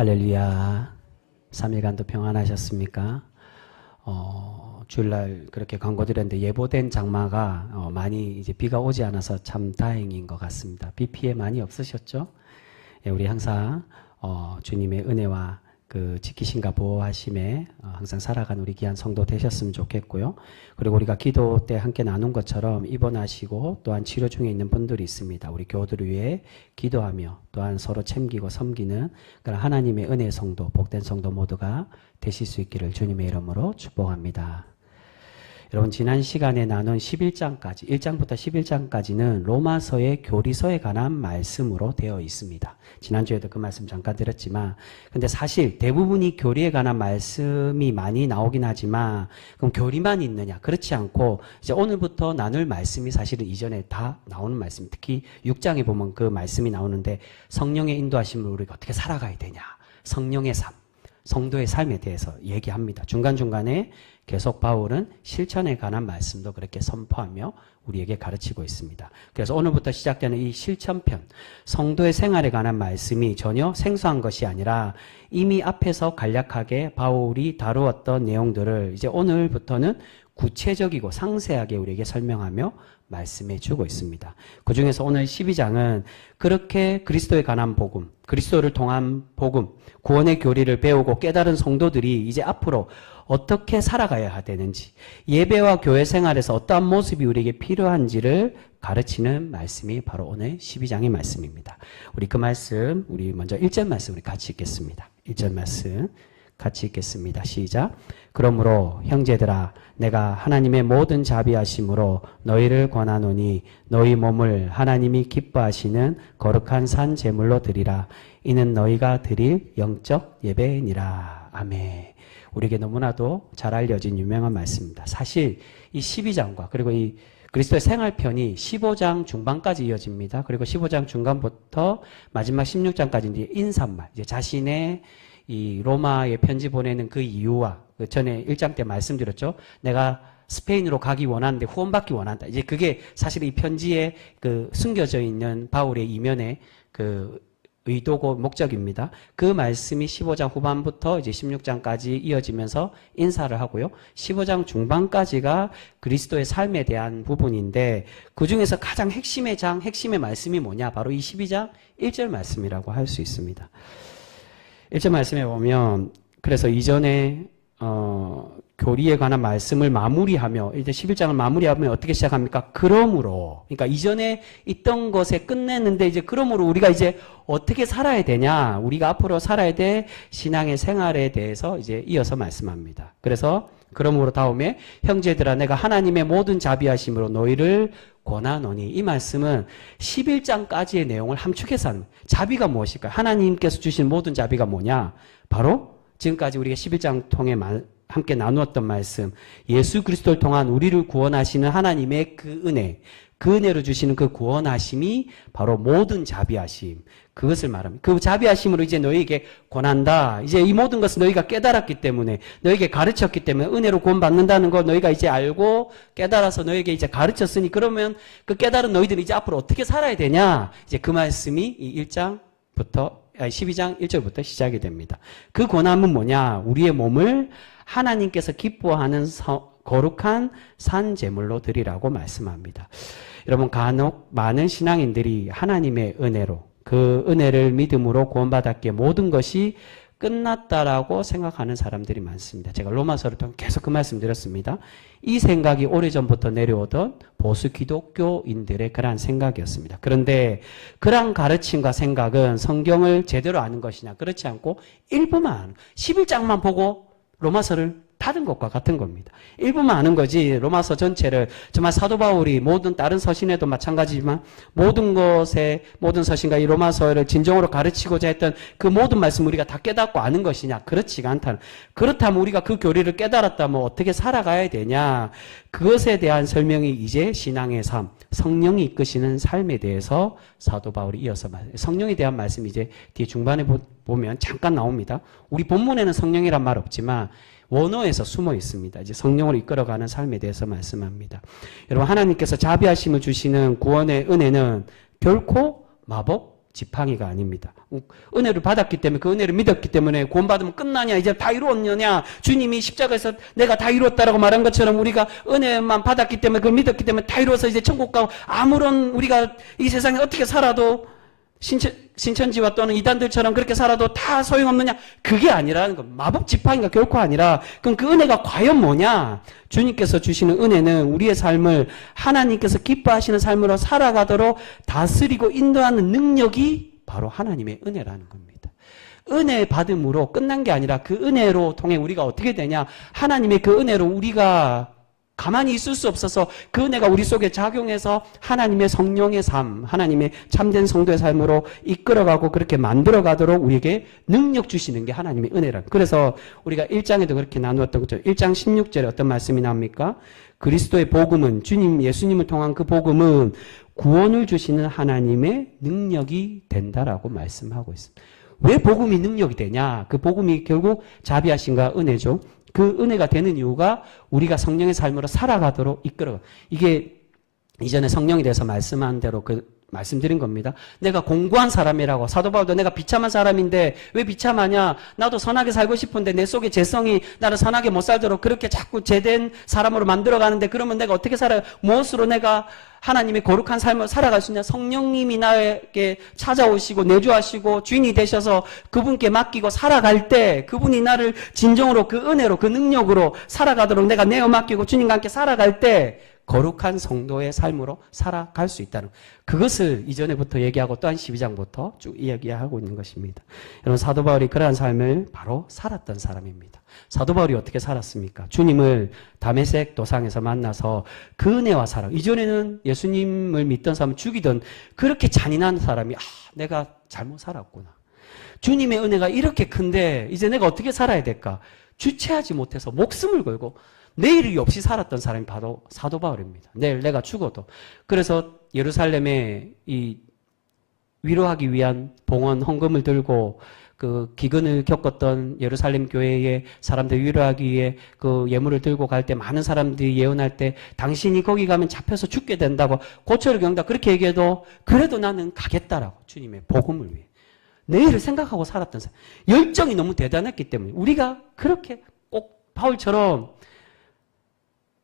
할렐루야. 3일간도 평안하셨습니까? 주일날 그렇게 광고 드렸는데 예보된 장마가 많이 이제 비가 오지 않아서 참 다행인 것 같습니다. 비 피해 많이 없으셨죠? 예, 우리 항상 주님의 은혜와 그 지키심과 보호하심에 항상 살아가는 우리 귀한 성도 되셨으면 좋겠고요. 그리고 우리가 기도 때 함께 나눈 것처럼 입원하시고 또한 치료 중에 있는 분들이 있습니다. 우리 교우들을 위해 기도하며 또한 서로 챙기고 섬기는 그런 하나님의 은혜 성도, 복된 성도 모두가 되실 수 있기를 주님의 이름으로 축복합니다. 여러분, 지난 시간에 나눈 11장까지, 1장부터 11장까지는 로마서의 교리서에 관한 말씀으로 되어 있습니다. 지난주에도 그 말씀 잠깐 드렸지만, 근데 사실 대부분이 교리에 관한 말씀이 많이 나오긴 하지만, 그럼 교리만 있느냐? 그렇지 않고, 이제 오늘부터 나눌 말씀이 사실은 이전에 다 나오는 말씀, 특히 6장에 보면 그 말씀이 나오는데, 성령의 인도하심으로 우리가 어떻게 살아가야 되냐? 성령의 삶, 성도의 삶에 대해서 얘기합니다. 중간중간에 계속 바울은 실천에 관한 말씀도 그렇게 선포하며 우리에게 가르치고 있습니다. 그래서 오늘부터 시작되는 이 실천편, 성도의 생활에 관한 말씀이 전혀 생소한 것이 아니라 이미 앞에서 간략하게 바울이 다루었던 내용들을 이제 오늘부터는 구체적이고 상세하게 우리에게 설명하며 말씀해 주고 있습니다. 그 중에서 오늘 12장은 그렇게 그리스도에 관한 복음, 그리스도를 통한 복음, 구원의 교리를 배우고 깨달은 성도들이 이제 앞으로 어떻게 살아가야 되는지, 예배와 교회 생활에서 어떠한 모습이 우리에게 필요한지를 가르치는 말씀이 바로 오늘 12장의 말씀입니다. 우리 그 말씀, 우리 먼저 1절 말씀 우리 같이 읽겠습니다. 1절 말씀 같이 읽겠습니다. 시작. 그러므로 형제들아, 내가 하나님의 모든 자비하심으로 너희를 권하노니 너희 몸을 하나님이 기뻐하시는 거룩한 산 제물로 드리라. 이는 너희가 드릴 영적 예배니라. 아멘. 우리에게 너무나도 잘 알려진 유명한 말씀입니다. 사실 이 12장과 그리고 이 그리스도의 생활편이 15장 중반까지 이어집니다. 그리고 15장 중간부터 마지막 16장까지 이제 인사말, 이제 자신의 이 로마에 편지 보내는 그 이유와 그 전에 1장 때 말씀드렸죠. 내가 스페인으로 가기 원하는데 후원받기 원한다. 이제 그게 사실 이 편지에 그 숨겨져 있는 바울의 이면의 그 의도고 목적입니다. 그 말씀이 15장 후반부터 이제 16장까지 이어지면서 인사를 하고요. 15장 중반까지가 그리스도의 삶에 대한 부분인데 그 중에서 가장 핵심의 핵심의 말씀이 뭐냐? 바로 이 12장 1절 말씀이라고 할 수 있습니다. 1절 말씀에 보면 그래서 이전에 교리에 관한 말씀을 마무리하며 이제 11장을 마무리하면 어떻게 시작합니까? 그러므로, 그러니까 이전에 있던 것에 끝냈는데 이제 그러므로 우리가 이제 어떻게 살아야 되냐, 우리가 앞으로 살아야 될 신앙의 생활에 대해서 이제 이어서 말씀합니다. 그래서 그러므로 다음에 형제들아, 내가 하나님의 모든 자비하심으로 너희를 권하노니, 이 말씀은 11장까지의 내용을 함축해서 하는, 자비가 무엇일까요? 하나님께서 주신 모든 자비가 뭐냐? 바로 지금까지 우리가 11장 통해 함께 나누었던 말씀, 예수 그리스도를 통한 우리를 구원하시는 하나님의 그 은혜, 그 은혜로 주시는 그 구원하심이 바로 모든 자비하심, 그것을 말합니다. 그 자비하심으로 이제 너희에게 권한다. 이제 이 모든 것을 너희가 깨달았기 때문에, 너희에게 가르쳤기 때문에, 은혜로 구원받는다는 걸 너희가 이제 알고 깨달아서 너희에게 이제 가르쳤으니, 그러면 그 깨달은 너희들이 이제 앞으로 어떻게 살아야 되냐? 이제 그 말씀이 이 12장 1절부터 시작이 됩니다. 그 권함은 뭐냐? 우리의 몸을 하나님께서 기뻐하는 거룩한 산 제물로 드리라고 말씀합니다. 여러분, 간혹 많은 신앙인들이 하나님의 은혜로, 그 은혜를 믿음으로 구원받았기에 모든 것이 끝났다라고 생각하는 사람들이 많습니다. 제가 로마서를 통해 계속 그 말씀 드렸습니다. 이 생각이 오래전부터 내려오던 보수 기독교인들의 그러한 생각이었습니다. 그런데 그러한 가르침과 생각은 성경을 제대로 아는 것이냐? 그렇지 않고 일부만, 11장만 보고 로마서를 다른 것과 같은 겁니다. 일부만 아는 거지 로마서 전체를, 정말 사도 바울이 모든 다른 서신에도 마찬가지지만 모든 것에, 모든 서신과 이 로마서를 진정으로 가르치고자 했던 그 모든 말씀 우리가 다 깨닫고 아는 것이냐? 그렇지가 않다는. 그렇다면 우리가 그 교리를 깨달았다면 어떻게 살아가야 되냐? 그것에 대한 설명이 이제 신앙의 삶, 성령이 이끄시는 삶에 대해서 사도 바울이 이어서 성령에 대한 말씀이 이제 뒤에 중반에 보면 잠깐 나옵니다. 우리 본문에는 성령이란 말 없지만 원어에서 숨어 있습니다. 이제 성령으로 이끌어가는 삶에 대해서 말씀합니다. 여러분, 하나님께서 자비하심을 주시는 구원의 은혜는 결코 마법, 지팡이가 아닙니다. 은혜를 받았기 때문에 그 은혜를 믿었기 때문에 구원받으면 끝나냐 이제 다 이루었느냐 주님이 십자가에서 내가 다 이루었다라고 말한 것처럼 우리가 은혜만 받았기 때문에 그걸 믿었기 때문에 다 이루어서 이제 천국 가고 아무런 우리가 이 세상에 어떻게 살아도 신천지와 또는 이단들처럼 그렇게 살아도 다 소용없느냐 그게 아니라는 거. 마법 지팡이가 결코 아니라 그럼 그 은혜가 과연 뭐냐. 주님께서 주시는 은혜는 우리의 삶을 하나님께서 기뻐하시는 삶으로 살아가도록 다스리고 인도하는 능력이 바로 하나님의 은혜라는 겁니다. 은혜 받음으로 끝난 게 아니라 그 은혜로 통해 우리가 어떻게 되냐. 하나님의 그 은혜로 우리가 가만히 있을 수 없어서 그 은혜가 우리 속에 작용해서 하나님의 성령의 삶, 하나님의 참된 성도의 삶으로 이끌어가고 그렇게 만들어가도록 우리에게 능력 주시는 게 하나님의 은혜라. 그래서 우리가 1장에도 그렇게 나누었던 거죠. 1장 16절에 어떤 말씀이 나옵니까? 그리스도의 복음은 주님 예수님을 통한 그 복음은 구원을 주시는 하나님의 능력이 된다라고 말씀하고 있습니다. 왜 복음이 능력이 되냐? 그 복음이 결국 자비하심과 은혜죠. 그 은혜가 되는 이유가 우리가 성령의 삶으로 살아가도록 이끌어. 이게 이전에 성령에 대해서 말씀한 대로 말씀드린 겁니다. 내가 공고한 사람이라고. 사도 바울도 내가 비참한 사람인데 왜 비참하냐? 나도 선하게 살고 싶은데 내 속에 죄성이 나를 선하게 못 살도록 그렇게 자꾸 죄된 사람으로 만들어가는데 그러면 내가 어떻게 살아요? 무엇으로 내가 하나님의 거룩한 삶을 살아갈 수 있냐? 성령님이 나에게 찾아오시고 내주하시고 주인이 되셔서 그분께 맡기고 살아갈 때 그분이 나를 진정으로 그 은혜로 그 능력으로 살아가도록 내가 내어 맡기고 주님과 함께 살아갈 때 거룩한 성도의 삶으로 살아갈 수 있다는 그것을 이전에부터 얘기하고 또한 12장부터 쭉 이야기하고 있는 것입니다. 여러분 사도 바울이 그러한 삶을 바로 살았던 사람입니다. 사도 바울이 어떻게 살았습니까? 주님을 다메섹 도상에서 만나서 그 은혜와 사랑. 이전에는 예수님을 믿던 사람을 죽이던 그렇게 잔인한 사람이 내가 잘못 살았구나. 주님의 은혜가 이렇게 큰데 이제 내가 어떻게 살아야 될까? 주체하지 못해서 목숨을 걸고 내일이 없이 살았던 사람이 바로 사도 바울입니다. 내일 내가 죽어도. 그래서 예루살렘에 이 위로하기 위한 봉헌 헌금을 들고 그 기근을 겪었던 예루살렘 교회의 사람들 위로하기 위해 그 예물을 들고 갈 때 많은 사람들이 예언할 때 당신이 거기 가면 잡혀서 죽게 된다고 고초를 겪는다 그렇게 얘기해도 그래도 나는 가겠다라고 주님의 복음을 위해 내일을 생각하고 살았던 사람. 열정이 너무 대단했기 때문에 우리가 그렇게 꼭 바울처럼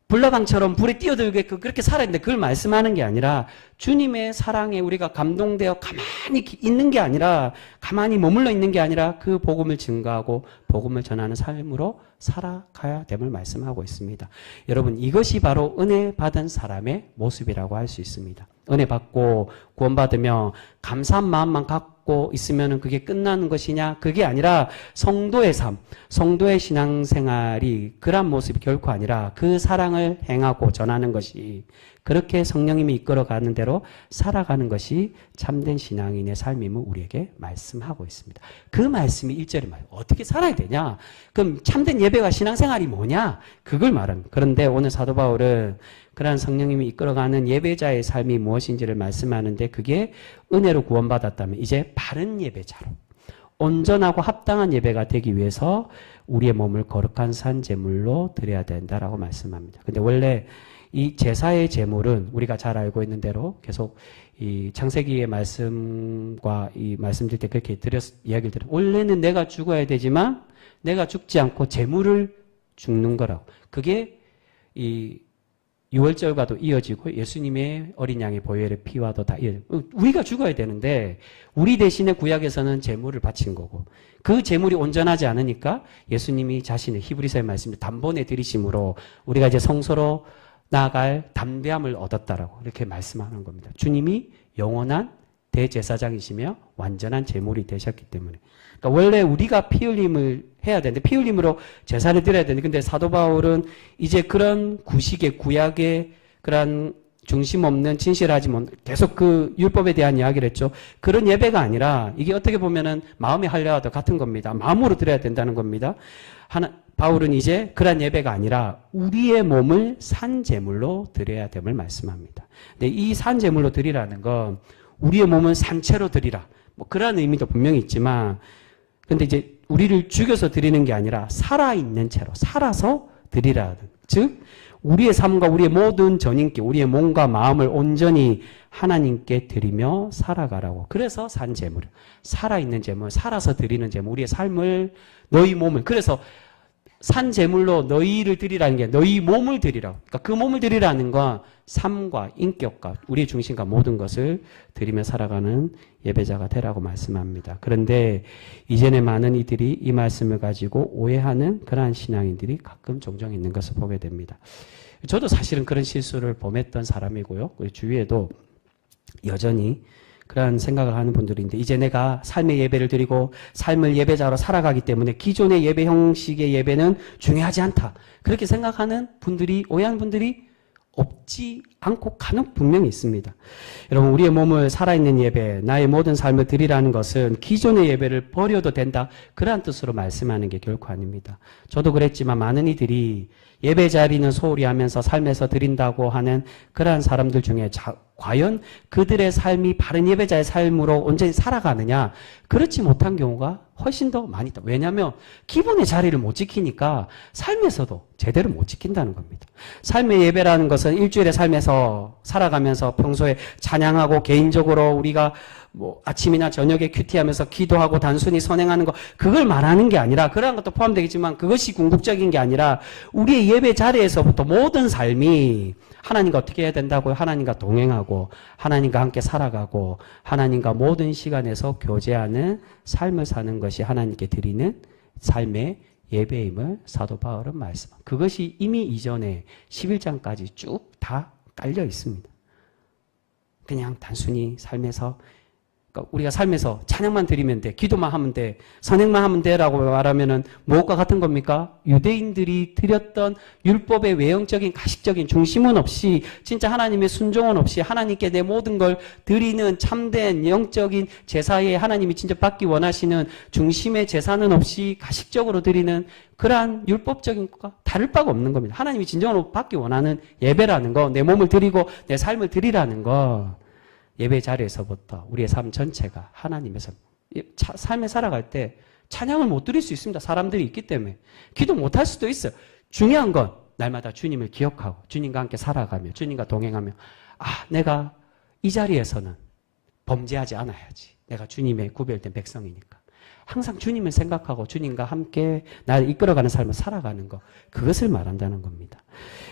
불나방처럼 불에 뛰어들게끔 그렇게 살아야 되는데 그걸 말씀하는 게 아니라 주님의 사랑에 우리가 감동되어 가만히 있는 게 아니라 가만히 머물러 있는 게 아니라 그 복음을 증거하고 복음을 전하는 삶으로 살아가야 됨을 말씀하고 있습니다. 여러분 이것이 바로 은혜 받은 사람의 모습이라고 할 수 있습니다. 은혜 받고 구원받으며 감사한 마음만 갖고 있으면 그게 끝나는 것이냐? 그게 아니라 성도의 삶, 성도의 신앙생활이 그런 모습이 결코 아니라 그 사랑을 행하고 전하는 것이 그렇게 성령님이 이끌어가는 대로 살아가는 것이 참된 신앙인의 삶임을 우리에게 말씀하고 있습니다. 그 말씀이 1절에 말해요. 어떻게 살아야 되냐? 그럼 참된 예배가 신앙생활이 뭐냐? 그걸 말합니다. 그런데 오늘 사도 바울은 그러한 성령님이 이끌어가는 예배자의 삶이 무엇인지를 말씀하는데 그게 은혜로 구원받았다면 이제 바른 예배자로 온전하고 합당한 예배가 되기 위해서 우리의 몸을 거룩한 산 제물로 드려야 된다라고 말씀합니다. 근데 원래 이 제사의 제물은 우리가 잘 알고 있는 대로 계속 이 창세기의 말씀과 이 말씀드릴 때 그렇게 이야기를 드려요. 원래는 내가 죽어야 되지만 내가 죽지 않고 제물을 죽는 거라고. 그게 이 유월절과도 이어지고 예수님의 어린 양의 보혈의 피와도 다 이어지고 우리가 죽어야 되는데 우리 대신에 구약에서는 제물을 바친 거고 그 제물이 온전하지 않으니까 예수님이 자신의 히브리서의 말씀을 단번에 들이심으로 우리가 이제 성소로 나아갈 담대함을 얻었다라고 이렇게 말씀하는 겁니다. 주님이 영원한 대제사장이시며 완전한 제물이 되셨기 때문에 그러니까 원래 우리가 피 흘림을 해야 되는데 피 흘림으로 제사를 드려야 되는데 근데 사도 바울은 이제 그런 구식의 구약의 그런 중심 없는 진실하지 못 계속 그 율법에 대한 이야기를 했죠. 그런 예배가 아니라 이게 어떻게 보면은 마음의 할례와도 같은 겁니다. 마음으로 드려야 된다는 겁니다. 바울은 이제 그런 예배가 아니라 우리의 몸을 산 제물로 드려야 됨을 말씀합니다. 근데 이 산 제물로 드리라는 건 우리의 몸은 산채로 드리라. 뭐 그런 의미도 분명히 있지만 근데 이제 우리를 죽여서 드리는 게 아니라 살아있는 채로 살아서 드리라는 즉 우리의 삶과 우리의 모든 전인기 우리의 몸과 마음을 온전히 하나님께 드리며 살아가라고. 그래서 산 제물, 살아있는 제물, 살아서 드리는 제물, 우리의 삶을, 너희 몸을. 그래서 산 제물로 너희를 드리라는 게 너희 몸을 드리라고. 그러니까 그 몸을 드리라는 건 삶과 인격과 우리의 중심과 모든 것을 드리며 살아가는 예배자가 되라고 말씀합니다. 그런데 이전에 많은 이들이 이 말씀을 가지고 오해하는 그러한 신앙인들이 가끔 종종 있는 것을 보게 됩니다. 저도 사실은 그런 실수를 범했던 사람이고요. 우리 주위에도 여전히 그런 생각을 하는 분들인데, 이제 내가 삶의 예배를 드리고 삶을 예배자로 살아가기 때문에 기존의 예배 형식의 예배는 중요하지 않다, 그렇게 생각하는 분들이, 오해하는 분들이 없지 않고 간혹 분명히 있습니다. 여러분, 우리의 몸을 살아있는 예배, 나의 모든 삶을 드리라는 것은 기존의 예배를 버려도 된다, 그러한 뜻으로 말씀하는 게 결코 아닙니다. 저도 그랬지만 많은 이들이 예배 자리는 소홀히 하면서 삶에서 드린다고 하는 그러한 사람들 중에 과연 그들의 삶이 바른 예배자의 삶으로 온전히 살아가느냐? 그렇지 못한 경우가 훨씬 더 많이 있다. 왜냐하면 기본의 자리를 못 지키니까 삶에서도 제대로 못 지킨다는 겁니다. 삶의 예배라는 것은 일주일의 삶에서 살아가면서 평소에 찬양하고 개인적으로 우리가 뭐 아침이나 저녁에 큐티하면서 기도하고 단순히 선행하는 거, 그걸 말하는 게 아니라, 그러한 것도 포함되겠지만 그것이 궁극적인 게 아니라 우리의 예배 자리에서부터 모든 삶이 하나님과 어떻게 해야 된다고요? 하나님과 동행하고 하나님과 함께 살아가고 하나님과 모든 시간에서 교제하는 삶을 사는 것이 하나님께 드리는 삶의 예배임을 사도 바울은 말씀합니다. 그것이 이미 이전에 11장까지 쭉 다 깔려 있습니다. 그냥 단순히 삶에서, 우리가 삶에서 찬양만 드리면 돼, 기도만 하면 돼, 선행만 하면 돼라고 말하면은 무엇과 같은 겁니까? 유대인들이 드렸던 율법의 외형적인 가식적인 중심은 없이, 진짜 하나님의 순종은 없이 하나님께 내 모든 걸 드리는 참된 영적인 제사에 하나님이 진짜 받기 원하시는 중심의 제사는 없이 가식적으로 드리는 그러한 율법적인 것과 다를 바가 없는 겁니다. 하나님이 진정으로 받기 원하는 예배라는 거, 내 몸을 드리고 내 삶을 드리라는 거, 예배 자리에서부터 우리의 삶 전체가 하나님의 삶에 살아갈 때 찬양을 못 드릴 수 있습니다. 사람들이 있기 때문에. 기도 못 할 수도 있어요. 중요한 건 날마다 주님을 기억하고 주님과 함께 살아가며 주님과 동행하며, 내가 이 자리에서는 범죄하지 않아야지, 내가 주님의 구별된 백성이니까 항상 주님을 생각하고 주님과 함께 나를 이끌어가는 삶을 살아가는 것, 그것을 말한다는 겁니다.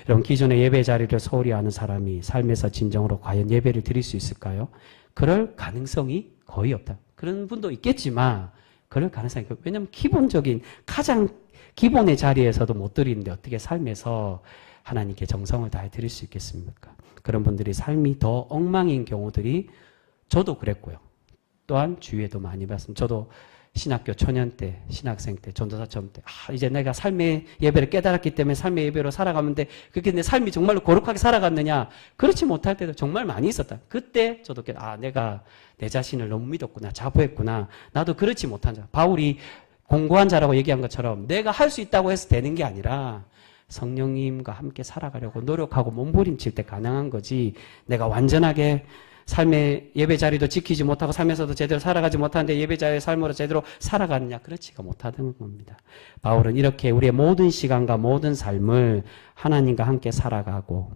여러분, 기존의 예배 자리를 소홀히 하는 사람이 삶에서 진정으로 과연 예배를 드릴 수 있을까요? 그럴 가능성이 거의 없다. 그런 분도 있겠지만 그럴 가능성이 없다. 왜냐하면 기본적인, 가장 기본의 자리에서도 못 드리는데 어떻게 삶에서 하나님께 정성을 다해 드릴 수 있겠습니까? 그런 분들이 삶이 더 엉망인 경우들이, 저도 그랬고요. 또한 주위에도 많이 봤습니다. 저도 신학교 초년 때, 신학생 때, 전도사 처음 때, 이제 내가 삶의 예배를 깨달았기 때문에 삶의 예배로 살아가면 돼. 그렇게 내 삶이 정말로 거룩하게 살아갔느냐? 그렇지 못할 때도 정말 많이 있었다. 그때 저도 내가 내 자신을 너무 믿었구나, 자부했구나, 나도 그렇지 못한 자. 바울이 공고한 자라고 얘기한 것처럼 내가 할 수 있다고 해서 되는 게 아니라 성령님과 함께 살아가려고 노력하고 몸부림칠 때 가능한 거지, 내가 완전하게 삶의 예배 자리도 지키지 못하고 삶에서도 제대로 살아가지 못하는데 예배자의 삶으로 제대로 살아가느냐? 그렇지가 못하는 겁니다. 바울은 이렇게 우리의 모든 시간과 모든 삶을 하나님과 함께 살아가고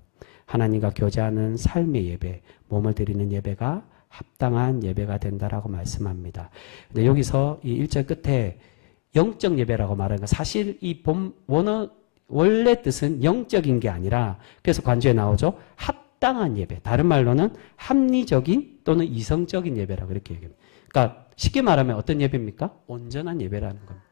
하나님과 교제하는 삶의 예배, 몸을 드리는 예배가 합당한 예배가 된다라고 말씀합니다. 근데 여기서 이 1절 끝에 영적 예배라고 말하는 건 사실 이 원래 뜻은 영적인 게 아니라, 그래서 관주에 나오죠. 합당한 예배, 다른 말로는 합리적인 또는 이성적인 예배라고 이렇게 얘기합니다. 그러니까 쉽게 말하면 어떤 예배입니까? 온전한 예배라는 겁니다.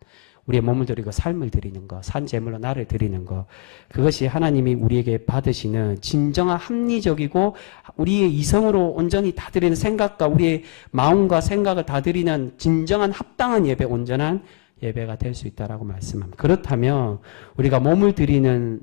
우리의 몸을 드리고 삶을 드리는 것, 산 제물로 나를 드리는 것, 그것이 하나님이 우리에게 받으시는 진정한 합리적이고 우리의 이성으로 온전히 다 드리는 생각과 우리의 마음과 생각을 다 드리는 진정한 합당한 예배, 온전한 예배가 될 수 있다라고 말씀합니다. 그렇다면 우리가 몸을 드리는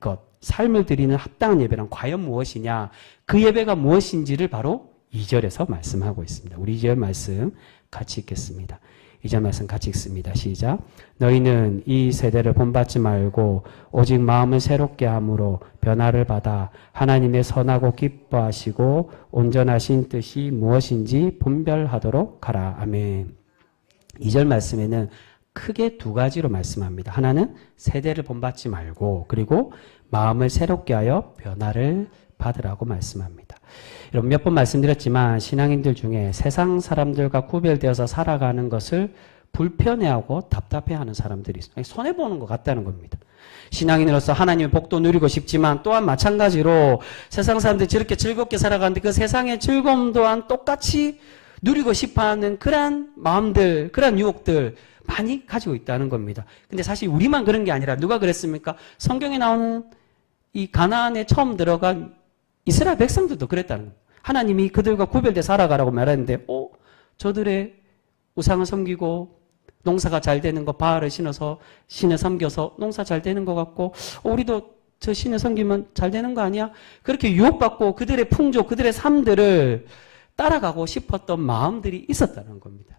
것, 삶을 드리는 합당한 예배란 과연 무엇이냐? 그 예배가 무엇인지를 바로 2절에서 말씀하고 있습니다. 우리 2절 말씀 같이 읽겠습니다. 2절 말씀 같이 읽습니다. 시작. 너희는 이 세대를 본받지 말고 오직 마음을 새롭게 함으로 변화를 받아 하나님의 선하고 기뻐하시고 온전하신 뜻이 무엇인지 분별하도록 하라. 아멘. 2절 말씀에는 크게 두 가지로 말씀합니다. 하나는 세대를 본받지 말고, 그리고 마음을 새롭게 하여 변화를 받으라고 말씀합니다. 여러분 몇 번 말씀드렸지만 신앙인들 중에 세상 사람들과 구별되어서 살아가는 것을 불편해하고 답답해하는 사람들이 있어요. 손해보는 것 같다는 겁니다. 신앙인으로서 하나님의 복도 누리고 싶지만 또한 마찬가지로 세상 사람들이 저렇게 즐겁게 살아가는데 그 세상의 즐거움 또한 똑같이 누리고 싶어하는 그러한 마음들, 그러한 유혹들 많이 가지고 있다는 겁니다. 근데 사실 우리만 그런 게 아니라 누가 그랬습니까? 성경에 나오는 이 가나안에 처음 들어간 이스라엘 백성들도 그랬다는 거예요. 하나님이 그들과 구별돼 살아가라고 말하는데 저들의 우상을 섬기고 농사가 잘 되는 거 바알을 신을 섬겨서 농사 잘 되는 것 같고 우리도 저 신을 섬기면 잘 되는 거 아니야? 그렇게 유혹받고 그들의 풍조, 그들의 삶들을 따라가고 싶었던 마음들이 있었다는 겁니다.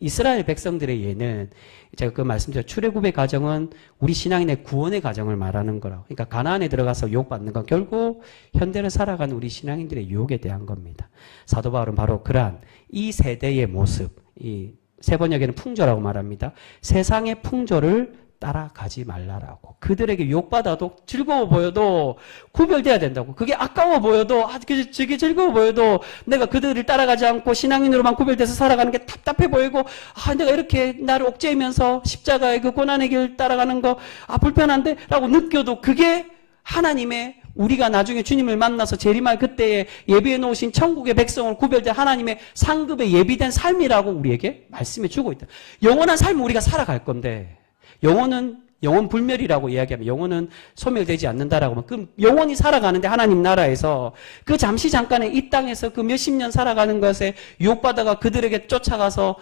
이스라엘 백성들의 예는 제가 그 말씀드린 출애굽의 과정은 우리 신앙인의 구원의 과정을 말하는 거라고. 그러니까 가나안에 들어가서 유혹받는 건 결국 현대를 살아가는 우리 신앙인들의 유혹에 대한 겁니다. 사도 바울은 바로 그러한 이 세대의 모습, 이 세번역에는 풍조라고 말합니다. 세상의 풍조를 따라가지 말라라고. 그들에게 유혹받아도 즐거워 보여도 구별돼야 된다고. 그게 아까워 보여도 저게 즐거워 보여도 내가 그들을 따라가지 않고 신앙인으로만 구별돼서 살아가는 게 답답해 보이고 내가 이렇게 나를 옥죄이면서 십자가의 그 고난의 길 따라가는 거 불편한데 라고 느껴도 그게 하나님의 우리가 나중에 주님을 만나서 재림할 그때에 예비해 놓으신 천국의 백성을 구별된 하나님의 상급에 예비된 삶이라고 우리에게 말씀해 주고 있다. 영원한 삶을 우리가 살아갈 건데 영혼은 영원 불멸이라고 이야기하면 영혼은 소멸되지 않는다라고 하면 그 영원히 살아가는데 하나님 나라에서 그 잠시 잠깐의 이 땅에서 그 몇십 년 살아가는 것에 유혹받아가 그들에게 쫓아가서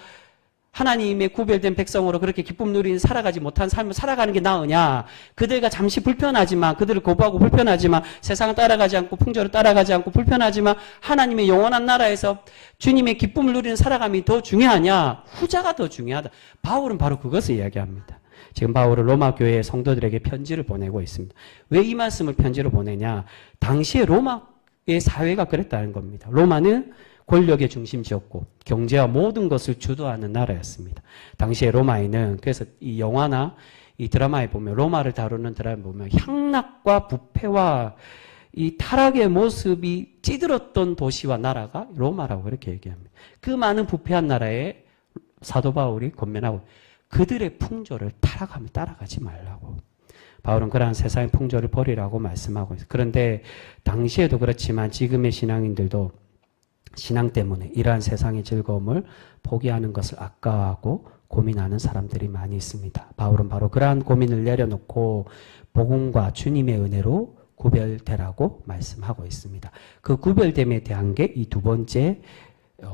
하나님의 구별된 백성으로 그렇게 기쁨 누리는 살아가지 못한 삶을 살아가는 게 나으냐? 그들과 잠시 불편하지만 그들을 거부하고 불편하지만 세상을 따라가지 않고 풍조를 따라가지 않고 불편하지만 하나님의 영원한 나라에서 주님의 기쁨을 누리는 살아감이 더 중요하냐? 후자가 더 중요하다. 바울은 바로 그것을 이야기합니다. 지금 바울은 로마 교회의 성도들에게 편지를 보내고 있습니다. 왜 이 말씀을 편지로 보내냐? 당시에 로마의 사회가 그랬다는 겁니다. 로마는 권력의 중심지였고 경제와 모든 것을 주도하는 나라였습니다. 당시에 로마에는 그래서 이 영화나 이 드라마에 보면 로마를 다루는 드라마에 보면 향락과 부패와 이 타락의 모습이 찌들었던 도시와 나라가 로마라고 그렇게 얘기합니다. 그 많은 부패한 나라에 사도 바울이 권면하고 그들의 풍조를 타락하며 따라가지 말라고. 바울은 그러한 세상의 풍조를 버리라고 말씀하고 있어요. 그런데 당시에도 그렇지만 지금의 신앙인들도 신앙 때문에 이러한 세상의 즐거움을 포기하는 것을 아까워하고 고민하는 사람들이 많이 있습니다. 바울은 바로 그러한 고민을 내려놓고 복음과 주님의 은혜로 구별되라고 말씀하고 있습니다. 그 구별됨에 대한 게 이 두 번째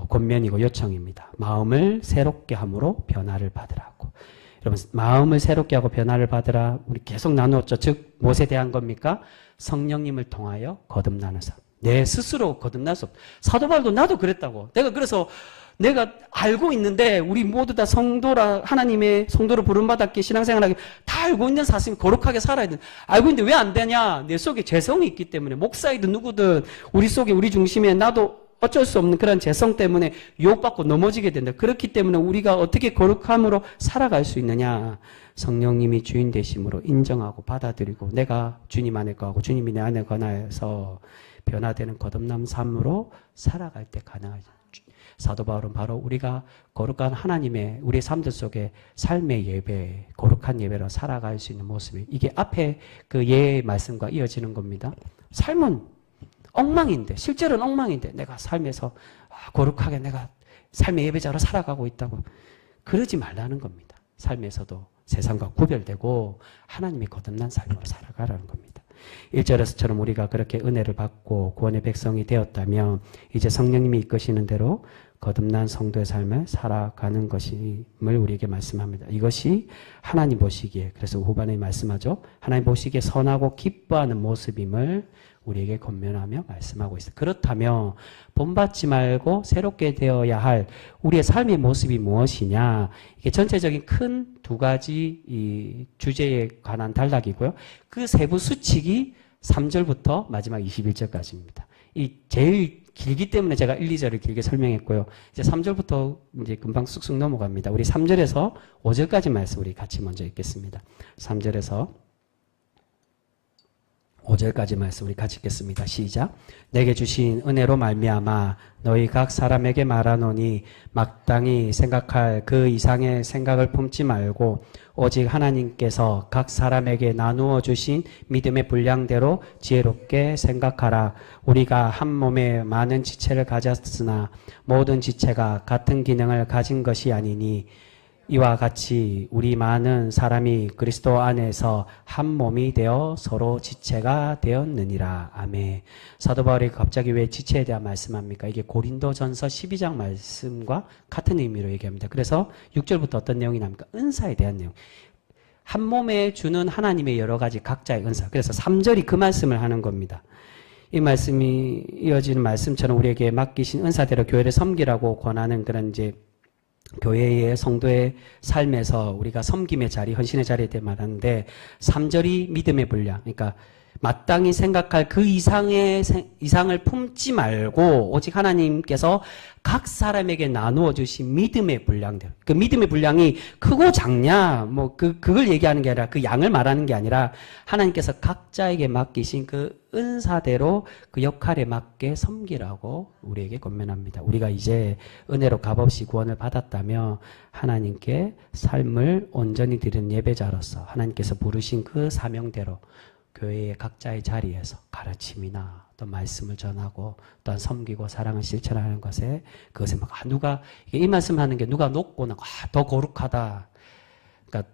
권면이고 요청입니다. 마음을 새롭게 함으로 변화를 받으라고. 여러분 마음을 새롭게 하고 변화를 받으라 우리 계속 나누었죠. 즉 무엇에 대한 겁니까? 성령님을 통하여 거듭나는 삶. 내 스스로 거듭날 수 없다. 사도 바울도 나도 그랬다고. 내가 알고 있는데 우리 모두 다 성도라 하나님의 성도로 부름받았기에 신앙생활하기 다 알고 있는 사실은 거룩하게 살아야 돼. 알고 있는데 왜 안 되냐? 내 속에 죄성이 있기 때문에 목사이든 누구든 우리 속에 우리 중심에 나도 어쩔 수 없는 그런 죄성 때문에 유혹받고 넘어지게 된다. 그렇기 때문에 우리가 어떻게 거룩함으로 살아갈 수 있느냐? 성령님이 주인 되심으로 인정하고 받아들이고 내가 주님 안에 거하고 주님이 내 안에 거하여서 변화되는 거듭남 삶으로 살아갈 때 가능하죠. 사도 바울은 바로 우리가 거룩한 하나님의 우리의 삶들 속에 삶의 예배, 거룩한 예배로 살아갈 수 있는 모습이 이게 앞에 그 예의 말씀과 이어지는 겁니다. 삶은 엉망인데 실제로는 엉망인데 내가 삶에서 거룩하게 내가 삶의 예배자로 살아가고 있다고 그러지 말라는 겁니다. 삶에서도 세상과 구별되고 하나님이 거듭난 삶으로 살아가라는 겁니다. 1절에서처럼 우리가 그렇게 은혜를 받고 구원의 백성이 되었다면 이제 성령님이 이끄시는 대로 거듭난 성도의 삶을 살아가는 것임을 우리에게 말씀합니다. 이것이 하나님 보시기에 그래서 후반에 말씀하죠. 하나님 보시기에 선하고 기뻐하는 모습임을 우리에게 권면하며 말씀하고 있어요. 그렇다면 본받지 말고 새롭게 되어야 할 우리의 삶의 모습이 무엇이냐? 이게 전체적인 큰 두 가지 이 주제에 관한 단락이고요. 그 세부 수칙이 3절부터 마지막 21절까지입니다. 이 제일 길기 때문에 제가 1, 2절을 길게 설명했고요. 이제 3절부터 이제 금방 쑥쑥 넘어갑니다. 우리 3절에서 5절까지 말씀 우리 같이 먼저 읽겠습니다. 3절에서 5절까지 말씀 우리 같이 읽겠습니다. 시작. 내게 주신 은혜로 말미암아 너희 각 사람에게 말하노니 마땅히 생각할 그 이상의 생각을 품지 말고 오직 하나님께서 각 사람에게 나누어 주신 믿음의 분량대로 지혜롭게 생각하라. 우리가 한 몸에 많은 지체를 가졌으나 모든 지체가 같은 기능을 가진 것이 아니니 이와 같이 우리 많은 사람이 그리스도 안에서 한 몸이 되어 서로 지체가 되었느니라. 아멘. 사도 바울이 갑자기 왜 지체에 대한 말씀합니까? 이게 고린도전서 12장 말씀과 같은 의미로 얘기합니다. 그래서 6절부터 어떤 내용이 나옵니까? 은사에 대한 내용. 한 몸에 주는 하나님의 여러 가지 각자의 은사. 그래서 3절이 그 말씀을 하는 겁니다. 이 말씀이 이어지는 말씀처럼 우리에게 맡기신 은사대로 교회를 섬기라고 권하는 그런 이제 교회의 성도의 삶에서 우리가 섬김의 자리, 헌신의 자리에 대해 말하는데 3절이 믿음의 분량. 그러니까 마땅히 생각할 그 이상을 품지 말고 오직 하나님께서 각 사람에게 나누어 주신 믿음의 분량대로. 그 믿음의 분량이 크고 작냐 뭐 그걸 얘기하는 게 아니라 그 양을 말하는 게 아니라 하나님께서 각자에게 맡기신 그 은사대로 그 역할에 맞게 섬기라고 우리에게 권면합니다. 우리가 이제 은혜로 값없이 구원을 받았다며 하나님께 삶을 온전히 드리는 예배자로서 하나님께서 부르신 그 사명대로 교회의 각자의 자리에서 가르침이나 또 말씀을 전하고 또한 섬기고 사랑을 실천하는 것에 그것에 막 누가 이 말씀하는 게 누가 높고나 더 거룩하다. 그러니까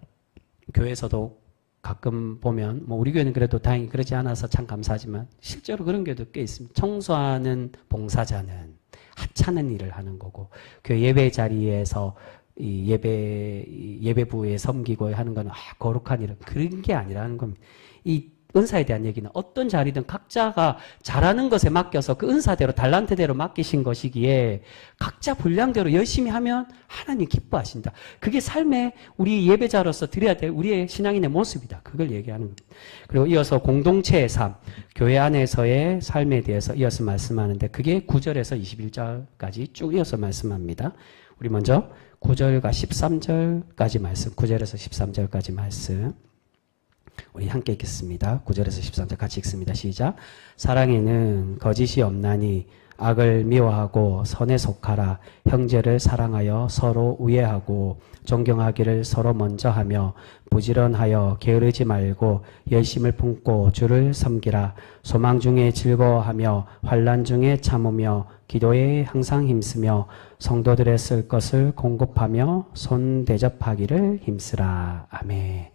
교회에서도 가끔 보면 뭐 우리 교회는 그래도 다행히 그러지 않아서 참 감사하지만 실제로 그런 교회도 꽤 있습니다. 청소하는 봉사자는 하찮은 일을 하는 거고 교회 예배 자리에서 이 예배부에 섬기고 하는 건 거룩한 일은 그런 게 아니라는 겁니다. 이 은사에 대한 얘기는 어떤 자리든 각자가 잘하는 것에 맡겨서 그 은사대로 달란트대로 맡기신 것이기에 각자 분량대로 열심히 하면 하나님 기뻐하신다. 그게 삶의 우리 예배자로서 드려야 될 우리의 신앙인의 모습이다. 그걸 얘기하는 겁니다. 그리고 이어서 공동체의 삶, 교회 안에서의 삶에 대해서 이어서 말씀하는데 그게 9절에서 21절까지 쭉 이어서 말씀합니다. 우리 먼저 9절과 13절까지 말씀, 9절에서 13절까지 말씀 우리 함께 읽겠습니다. 9절에서 13절 같이 읽습니다. 시작. 사랑에는 거짓이 없나니 악을 미워하고 선에 속하라. 형제를 사랑하여 서로 우애하고 존경하기를 서로 먼저 하며 부지런하여 게으르지 말고 열심을 품고 주를 섬기라. 소망 중에 즐거워하며 환난 중에 참으며 기도에 항상 힘쓰며 성도들의 쓸 것을 공급하며 손 대접하기를 힘쓰라. 아멘.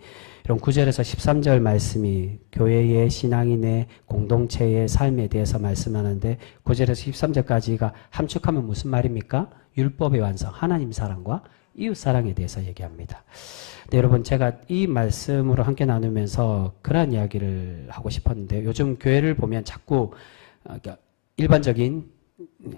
이런 9절에서 13절 말씀이 교회의 신앙인의 공동체의 삶에 대해서 말씀하는데 9절에서 13절까지가 함축하면 무슨 말입니까? 율법의 완성, 하나님 사랑과 이웃 사랑에 대해서 얘기합니다. 네, 여러분 제가 이 말씀으로 함께 나누면서 그러한 이야기를 하고 싶었는데 요즘 교회를 보면 자꾸 일반적인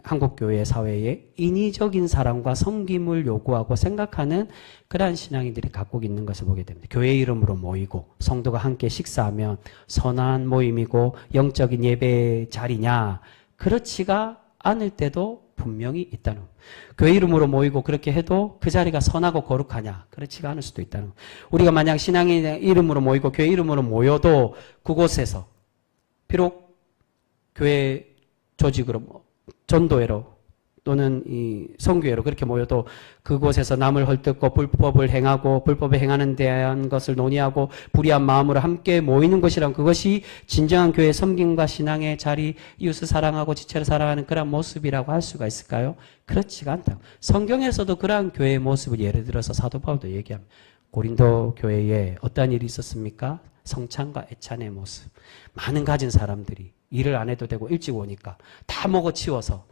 한국교회 사회에 인위적인 사랑과 섬김을 요구하고 생각하는 그러한 신앙인들이 갖고 있는 것을 보게 됩니다. 교회 이름으로 모이고 성도가 함께 식사하면 선한 모임이고 영적인 예배 자리냐? 그렇지가 않을 때도 분명히 있다는 거예요. 교회 이름으로 모이고 그렇게 해도 그 자리가 선하고 거룩하냐? 그렇지가 않을 수도 있다는 거예요. 우리가 만약 신앙인의 이름으로 모이고 교회 이름으로 모여도 그곳에서 비록 교회 조직으로 전도회로 또는 이 선교회로 그렇게 모여도 그곳에서 남을 헐뜯고 불법을 행하고 불법에 행하는 대한 것을 논의하고 불의한 마음으로 함께 모이는 것이란 그것이 진정한 교회의 섬김과 신앙의 자리, 이웃을 사랑하고 지체를 사랑하는 그런 모습이라고 할 수가 있을까요? 그렇지가 않다. 성경에서도 그러한 교회의 모습을 예를 들어서 사도 바울도 얘기합니다. 고린도 교회에 어떠한 일이 있었습니까? 성찬과 애찬의 모습. 많은 가진 사람들이 일을 안 해도 되고 일찍 오니까 다 먹어치워서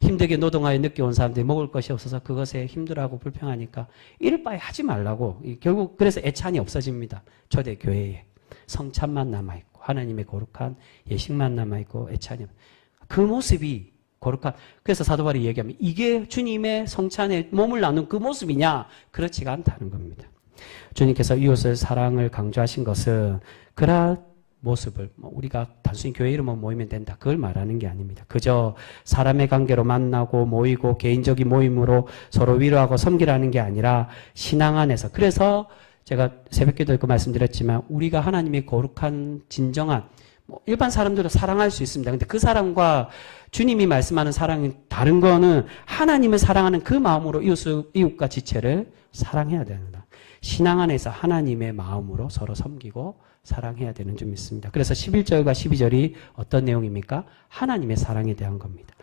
힘들게 노동하여 늦게 온 사람들이 먹을 것이 없어서 그것에 힘들어하고 불평하니까 이럴 바에 하지 말라고. 결국 그래서 애찬이 없어집니다. 초대 교회에 성찬만 남아있고 하나님의 거룩한 예식만 남아있고 애찬이 그 모습이 거룩한. 그래서 사도 바울이 얘기하면 이게 주님의 성찬에 몸을 나눈 그 모습이냐? 그렇지가 않다는 겁니다. 주님께서 이웃을 사랑을 강조하신 것은 그러한 모습을 우리가 단순히 교회 이름으로 모이면 된다 그걸 말하는 게 아닙니다. 그저 사람의 관계로 만나고 모이고 개인적인 모임으로 서로 위로하고 섬기라는 게 아니라 신앙 안에서. 그래서 제가 새벽기도 읽고 말씀드렸지만 우리가 하나님의 거룩한 진정한 뭐 일반 사람들도 사랑할 수 있습니다. 근데 그 사랑과 주님이 말씀하는 사랑이 다른 거는 하나님을 사랑하는 그 마음으로 이웃과 지체를 사랑해야 됩니다. 신앙 안에서 하나님의 마음으로 서로 섬기고 사랑해야 되는 줄 믿습니다. 그래서 11절과 12절이 어떤 내용입니까? 하나님의 사랑에 대한 겁니다.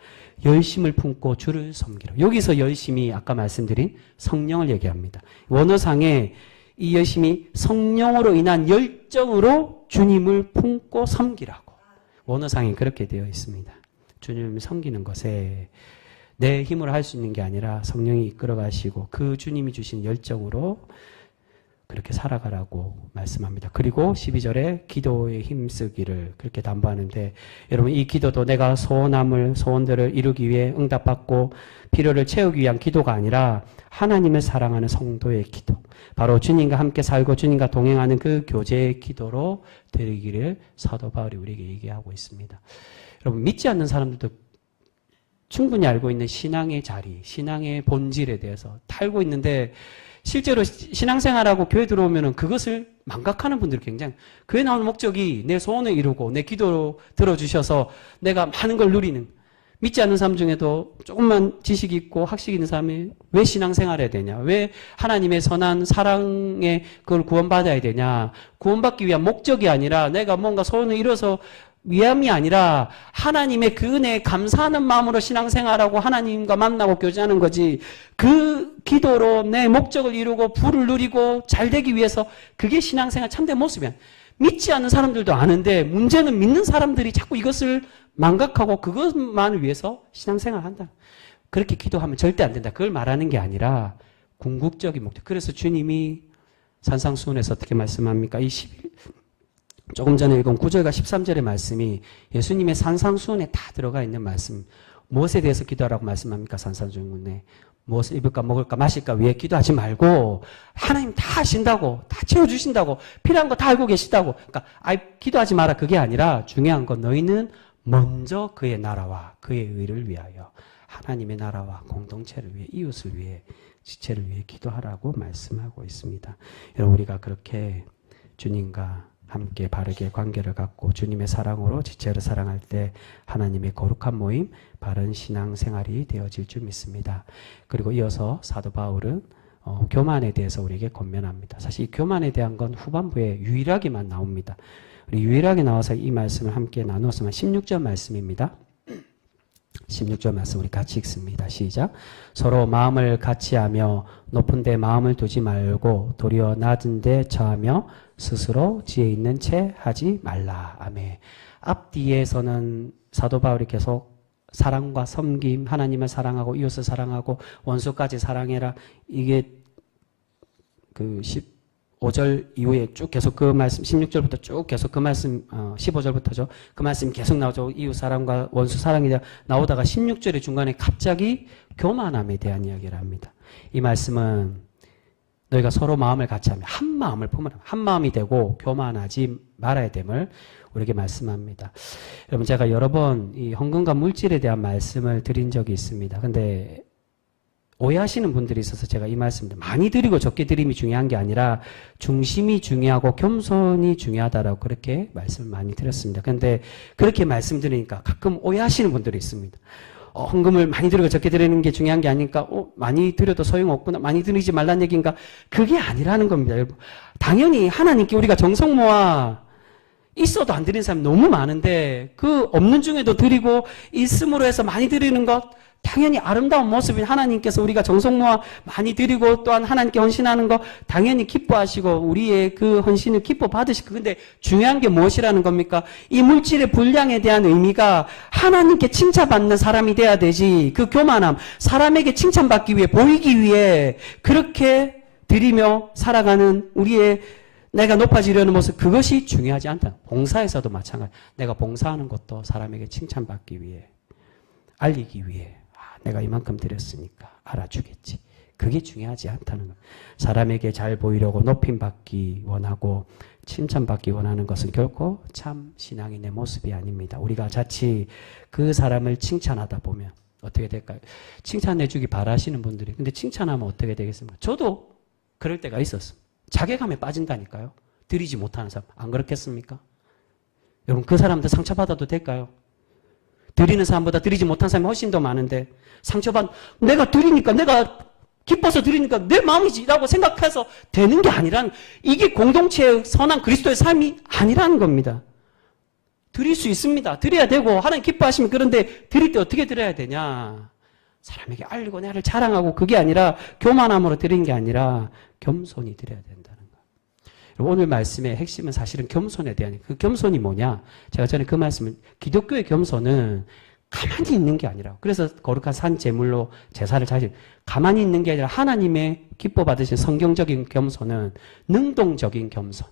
열심을 품고 주를 섬기라. 여기서 열심이 아까 말씀드린 성령을 얘기합니다. 원어상에 이 열심이 성령으로 인한 열정으로 주님을 품고 섬기라고. 원어상에 그렇게 되어 있습니다. 주님을 섬기는 것에 내 힘으로 할 수 있는 게 아니라 성령이 이끌어 가시고 그 주님이 주신 열정으로 그렇게 살아가라고 말씀합니다. 그리고 12절에 기도에 힘쓰기를 그렇게 담보하는데, 여러분 이 기도도 내가 소원들을 이루기 위해 응답받고 필요를 채우기 위한 기도가 아니라 하나님을 사랑하는 성도의 기도, 바로 주님과 함께 살고 주님과 동행하는 그 교제의 기도로 드리기를 사도 바울이 우리에게 얘기하고 있습니다. 여러분 믿지 않는 사람들도 충분히 알고 있는 신앙의 자리, 신앙의 본질에 대해서 다 알고 있는데 실제로 신앙생활하고 교회 들어오면 그것을 망각하는 분들이 굉장히, 교회 나오는 목적이 내 소원을 이루고 내 기도로 들어주셔서 내가 많은 걸 누리는, 믿지 않는 사람 중에도 조금만 지식이 있고 학식이 있는 사람이 왜 신앙생활해야 되냐, 왜 하나님의 선한 사랑에 그걸 구원받아야 되냐, 구원받기 위한 목적이 아니라 내가 뭔가 소원을 이뤄서 위함이 아니라 하나님의 그 은혜에 감사하는 마음으로 신앙생활하고 하나님과 만나고 교제하는 거지, 그 기도로 내 목적을 이루고 부를 누리고 잘되기 위해서, 그게 신앙생활 참된 모습이야. 믿지 않는 사람들도 아는데 문제는 믿는 사람들이 자꾸 이것을 망각하고 그것만을 위해서 신앙생활을 한다. 그렇게 기도하면 절대 안 된다. 그걸 말하는 게 아니라 궁극적인 목적. 그래서 주님이 산상수훈에서 어떻게 말씀합니까? 조금 전에 읽은 9절과 13절의 말씀이 예수님의 산상수훈에 다 들어가 있는 말씀. 무엇에 대해서 기도하라고 말씀합니까? 산상수훈에 무엇을 입을까 먹을까 마실까 위해 기도하지 말고 하나님 다 아신다고, 다 채워주신다고, 필요한 거 다 알고 계시다고. 그러니까 기도하지 마라, 그게 아니라 중요한 건 너희는 먼저 그의 나라와 그의 의를 위하여, 하나님의 나라와 공동체를 위해, 이웃을 위해, 지체를 위해 기도하라고 말씀하고 있습니다. 여러분 우리가 그렇게 주님과 함께 바르게 관계를 갖고 주님의 사랑으로 지체를 사랑할 때 하나님의 거룩한 모임, 바른 신앙생활이 되어질 줄 믿습니다. 그리고 이어서 사도 바울은 교만에 대해서 우리에게 권면합니다. 사실 이 교만에 대한 건 후반부에 유일하게만 나옵니다. 우리 유일하게 나와서 이 말씀을 함께 나누었으면 16절 말씀입니다. 16절 말씀 우리 같이 읽습니다. 시작. 서로 마음을 같이하며 높은 데 마음을 두지 말고 도리어 낮은 데 처하며 스스로 지혜 있는 채 하지 말라. 아멘. 앞뒤에서는 사도 바울이 계속 사랑과 섬김, 하나님을 사랑하고 이웃을 사랑하고 원수까지 사랑해라. 이게 그 15절 이후에 쭉 계속 그 말씀, 16절부터 쭉 계속 그 말씀, 15절부터죠. 그 말씀이 계속 나오죠. 이웃 사랑과 원수 사랑이 나오다가 16절의 중간에 갑자기 교만함에 대한 이야기를 합니다. 이 말씀은 너희가 서로 마음을 같이하며 한 마음을 품으라, 한 마음이 되고 교만하지 말아야 됨을 우리에게 말씀합니다. 여러분 제가 여러 번 이 헌금과 물질에 대한 말씀을 드린 적이 있습니다. 근데 오해하시는 분들이 있어서 제가 이 말씀을 많이 드리고 적게 드림이 중요한 게 아니라 중심이 중요하고 겸손이 중요하다라고 그렇게 말씀을 많이 드렸습니다. 근데 그렇게 말씀드리니까 가끔 오해하시는 분들이 있습니다. 헌금을 많이 드리고 적게 드리는 게 중요한 게 아니니까 많이 드려도 소용없구나, 많이 드리지 말란 얘기인가? 그게 아니라는 겁니다. 여러분. 당연히 하나님께 우리가 정성 모아 있어도 안 드리는 사람이 너무 많은데 그 없는 중에도 드리고 있음으로 해서 많이 드리는 것 당연히 아름다운 모습인 하나님께서 우리가 정성 모아 많이 드리고 또한 하나님께 헌신하는 거 당연히 기뻐하시고 우리의 그 헌신을 기뻐 받으시고, 근데 중요한 게 무엇이라는 겁니까? 이 물질의 분량에 대한 의미가 하나님께 칭찬받는 사람이 돼야 되지, 그 교만함, 사람에게 칭찬받기 위해 보이기 위해 그렇게 드리며 살아가는 우리의 내가 높아지려는 모습, 그것이 중요하지 않다. 봉사에서도 마찬가지. 내가 봉사하는 것도 사람에게 칭찬받기 위해, 알리기 위해, 내가 이만큼 드렸으니까 알아주겠지. 그게 중요하지 않다는 것. 사람에게 잘 보이려고 높임받기 원하고 칭찬받기 원하는 것은 결코 참 신앙인의 모습이 아닙니다. 우리가 자칫 그 사람을 칭찬하다 보면 어떻게 될까요? 칭찬해주기 바라시는 분들이, 근데 칭찬하면 어떻게 되겠습니까? 저도 그럴 때가 있었습니다. 자괴감에 빠진다니까요. 드리지 못하는 사람. 안 그렇겠습니까? 여러분 그 사람들 상처받아도 될까요? 드리는 사람보다 드리지 못한 사람이 훨씬 더 많은데 내가 드리니까 내가 기뻐서 드리니까 내 마음이지라고 생각해서 되는 게 아니란 이게 공동체의 선한 그리스도의 삶이 아니라는 겁니다. 드릴 수 있습니다. 드려야 되고 하나님 기뻐하시면 그런데 드릴 때 어떻게 드려야 되냐? 사람에게 알리고 나를 자랑하고 그게 아니라 교만함으로 드리는 게 아니라 겸손히 드려야 된다는 거예요. 오늘 말씀의 핵심은 사실은 겸손에 대한 그 겸손이 뭐냐? 제가 전에 그 말씀을 기독교의 겸손은 가만히 있는 게 아니라 그래서 거룩한 산 제물로 제사를 가만히 있는 게 아니라 하나님의 기뻐 받으신 성경적인 겸손은 능동적인 겸손.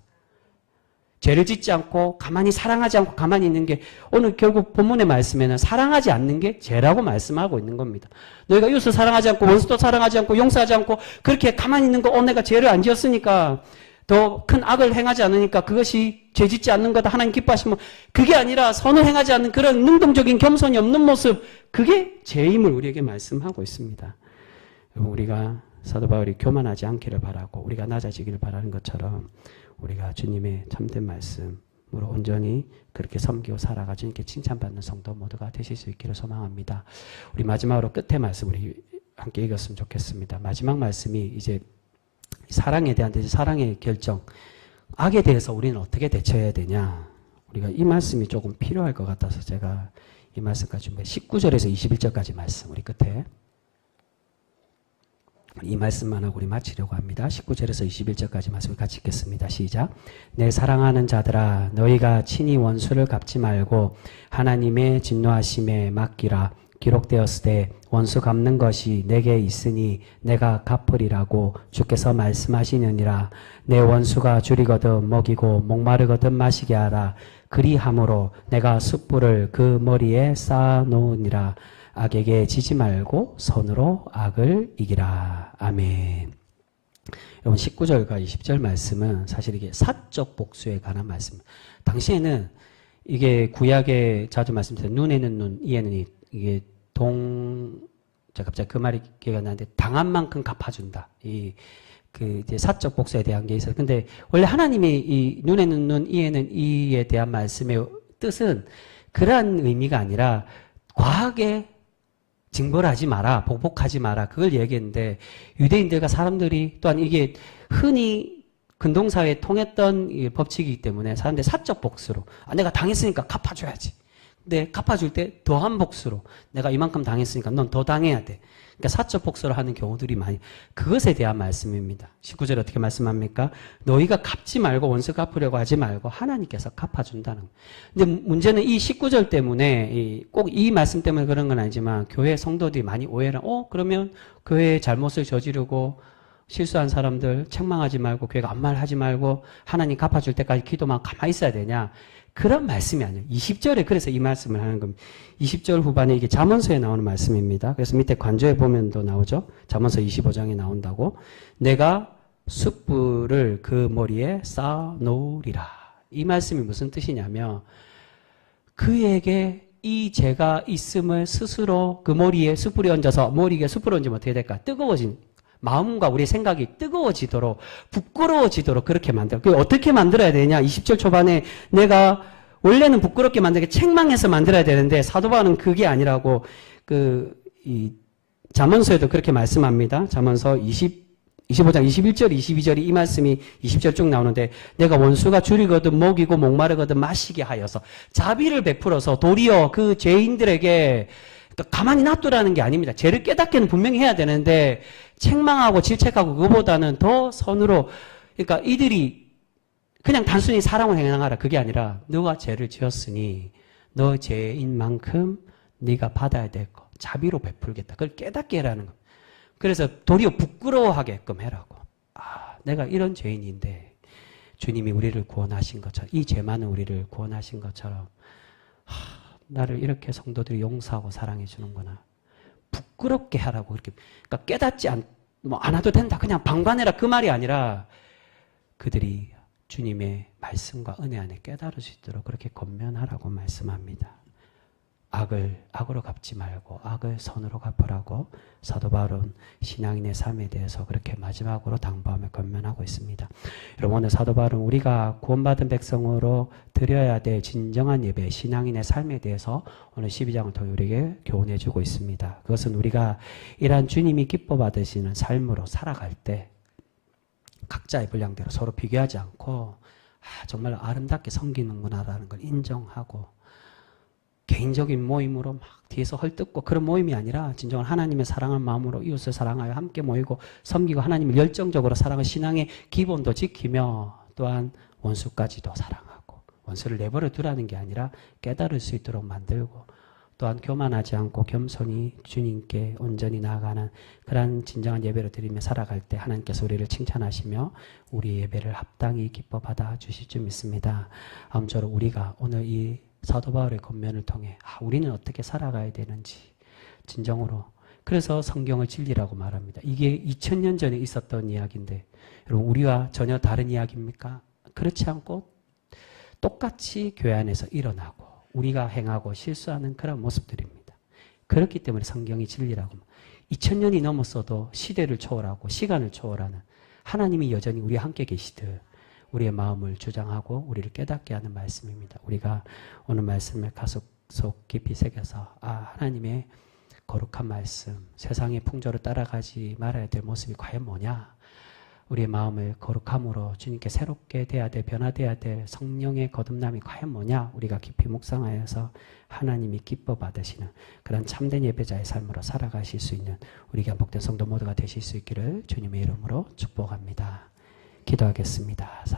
죄를 짓지 않고 가만히 사랑하지 않고 가만히 있는 게 오늘 결국 본문의 말씀에는 사랑하지 않는 게 죄라고 말씀하고 있는 겁니다. 너희가 이웃을 사랑하지 않고 원수도 사랑하지 않고 용서하지 않고 그렇게 가만히 있는 거 내가 죄를 안 지었으니까 더 큰 악을 행하지 않으니까 그것이 죄 짓지 않는 거다 하나님 기뻐하시면 그게 아니라 선을 행하지 않는 그런 능동적인 겸손이 없는 모습 그게 죄임을 우리에게 말씀하고 있습니다. 우리가 사도 바울이 교만하지 않기를 바라고 우리가 낮아지기를 바라는 것처럼 우리가 주님의 참된 말씀으로 온전히 그렇게 섬기고 살아가 주님께 칭찬받는 성도 모두가 되실 수 있기를 소망합니다. 우리 마지막으로 끝의 말씀 우리 함께 읽었으면 좋겠습니다. 마지막 말씀이 이제 사랑에 대한 사랑의 결정, 악에 대해서 우리는 어떻게 대처해야 되냐. 우리가 이 말씀이 조금 필요할 것 같아서 제가 이 말씀까지 준비해 19절에서 21절까지 말씀 우리 끝에 이 말씀만 하고 우리 마치려고 합니다. 19절에서 21절까지 말씀을 같이 읽겠습니다. 시작. 내 사랑하는 자들아 너희가 친히 원수를 갚지 말고 하나님의 진노하심에 맡기라. 기록되었으되 원수 갚는 것이 내게 있으니 내가 갚으리라고 주께서 말씀하시느니라. 내 원수가 줄이거든 먹이고 목마르거든 마시게 하라. 그리함으로 내가 숯불을 그 머리에 쌓아놓으니라. 악에게 지지 말고 선으로 악을 이기라. 아멘. 여러분 19절과 20절 말씀은 사실 이게 사적 복수에 관한 말씀입니다. 당시에는 이게 구약에 자주 말씀드린 눈에는 눈, 이에는 이 이게 제가 갑자기 그 말이 기억이 안 나는데 당한 만큼 갚아준다. 이제 사적 복수에 대한 게 있어요. 근데 원래 하나님이 이 눈에는 눈, 이에는 이에 대한 말씀의 뜻은 그러한 의미가 아니라 과하게 징벌하지 마라, 복복하지 마라 그걸 얘기했는데 유대인들과 사람들이 또한 이게 흔히 근동사회에 통했던 법칙이기 때문에 사람들이 사적 복수로 내가 당했으니까 갚아줘야지. 근데 갚아줄 때 더한 복수로 내가 이만큼 당했으니까 넌 더 당해야 돼. 그러니까 사적 복수를 하는 경우들이 많이 그것에 대한 말씀입니다. 19절에 어떻게 말씀합니까? 너희가 갚지 말고 원수 갚으려고 하지 말고 하나님께서 갚아준다는 거예요. 근데 문제는 이 19절 때문에 꼭 이 말씀 때문에 그런 건 아니지만 교회 성도들이 많이 오해를 그러면 교회의 잘못을 저지르고 실수한 사람들 책망하지 말고 교회가 아무 말 하지 말고 하나님 갚아줄 때까지 기도만 가만히 있어야 되냐? 그런 말씀이 아니에요. 20절에 그래서 이 말씀을 하는 겁니다. 20절 후반에 이게 잠언서에 나오는 말씀입니다. 그래서 밑에 관조에 보면도 나오죠. 잠언서 25장에 나온다고. 내가 숯불을 그 머리에 쌓아놓으리라. 이 말씀이 무슨 뜻이냐면 그에게 이 죄가 있음을 스스로 그 머리에 숯불이 얹어서 머리에 숯불을 얹으면 어떻게 될까? 뜨거워진 마음과 우리 생각이 뜨거워지도록 부끄러워지도록 그렇게 만들어. 그 어떻게 만들어야 되냐? 20절 초반에 내가 원래는 부끄럽게 만들게 책망해서 만들어야 되는데 사도 바울은 그게 아니라고 이 잠언서에도 그렇게 말씀합니다. 잠언서 25장 21절 22절이 이 말씀이 20절 쭉 나오는데 내가 원수가 줄이거든 먹이고 목마르거든 마시게 하여서 자비를 베풀어서 도리어 그 죄인들에게 가만히 놔두라는 게 아닙니다. 죄를 깨닫게는 분명히 해야 되는데 책망하고 질책하고 그거보다는 더 선으로 그러니까 이들이 그냥 단순히 사랑을 행하라 그게 아니라 너가 죄를 지었으니 너 죄인 만큼 네가 받아야 될 거 자비로 베풀겠다. 그걸 깨닫게 해라는 거. 그래서 도리어 부끄러워하게끔 해라고. 내가 이런 죄인인데 주님이 우리를 구원하신 것처럼 이 죄 많은 우리를 구원하신 것처럼 나를 이렇게 성도들이 용서하고 사랑해 주는구나. 부끄럽게 하라고 그렇게 그러니까 깨닫지 안 와도 된다. 그냥 방관해라 그 말이 아니라 그들이 주님의 말씀과 은혜 안에 깨달을 수 있도록 그렇게 권면하라고 말씀합니다. 악을 악으로 갚지 말고 악을 선으로 갚으라고 사도 바울은 신앙인의 삶에 대해서 그렇게 마지막으로 당부하며 권면하고 있습니다. 여러분, 오늘 사도 바울은 우리가 구원받은 백성으로 드려야 될 진정한 예배, 신앙인의 삶에 대해서 오늘 12장을 통해 우리에게 교훈해 주고 있습니다. 그것은 우리가 이러한 주님이 기뻐 받으시는 삶으로 살아갈 때 각자의 분량대로 서로 비교하지 않고 정말 아름답게 섬기는구나라는 걸 인정하고, 개인적인 모임으로 막 뒤에서 헐뜯고 그런 모임이 아니라 진정한 하나님의 사랑하는 마음으로 이웃을 사랑하여 함께 모이고 섬기고 하나님을 열정적으로 사랑하는 신앙의 기본도 지키며 또한 원수까지도 사랑하고, 원수를 내버려 두라는 게 아니라 깨달을 수 있도록 만들고, 또한 교만하지 않고 겸손히 주님께 온전히 나아가는 그러한 진정한 예배를 드리며 살아갈 때 하나님께서 우리를 칭찬하시며 우리의 예배를 합당히 기뻐 받아 주실 줄 믿습니다. 아무쪼록 우리가 오늘 이 사도 바울의 권면을 통해 우리는 어떻게 살아가야 되는지 진정으로, 그래서 성경을 진리라고 말합니다. 이게 2000년 전에 있었던 이야기인데 여러분, 우리와 전혀 다른 이야기입니까? 그렇지 않고 똑같이 교회 안에서 일어나고 우리가 행하고 실수하는 그런 모습들입니다. 그렇기 때문에 성경이 진리라고, 2000년이 넘었어도 시대를 초월하고 시간을 초월하는 하나님이 여전히 우리와 함께 계시듯 우리의 마음을 주장하고 우리를 깨닫게 하는 말씀입니다. 우리가 오늘 말씀을 가슴 속 깊이 새겨서 하나님의 거룩한 말씀, 세상의 풍조를 따라가지 말아야 될 모습이 과연 뭐냐, 우리의 마음을 거룩함으로 주님께 새롭게 돼야 될, 변화돼야 될 성령의 거듭남이 과연 뭐냐, 우리가 깊이 묵상하여서 하나님이 기뻐 받으시는 그런 참된 예배자의 삶으로 살아가실 수 있는 우리가 복된 성도 모두가 되실 수 있기를 주님의 이름으로 축복합니다. 기도하겠습니다.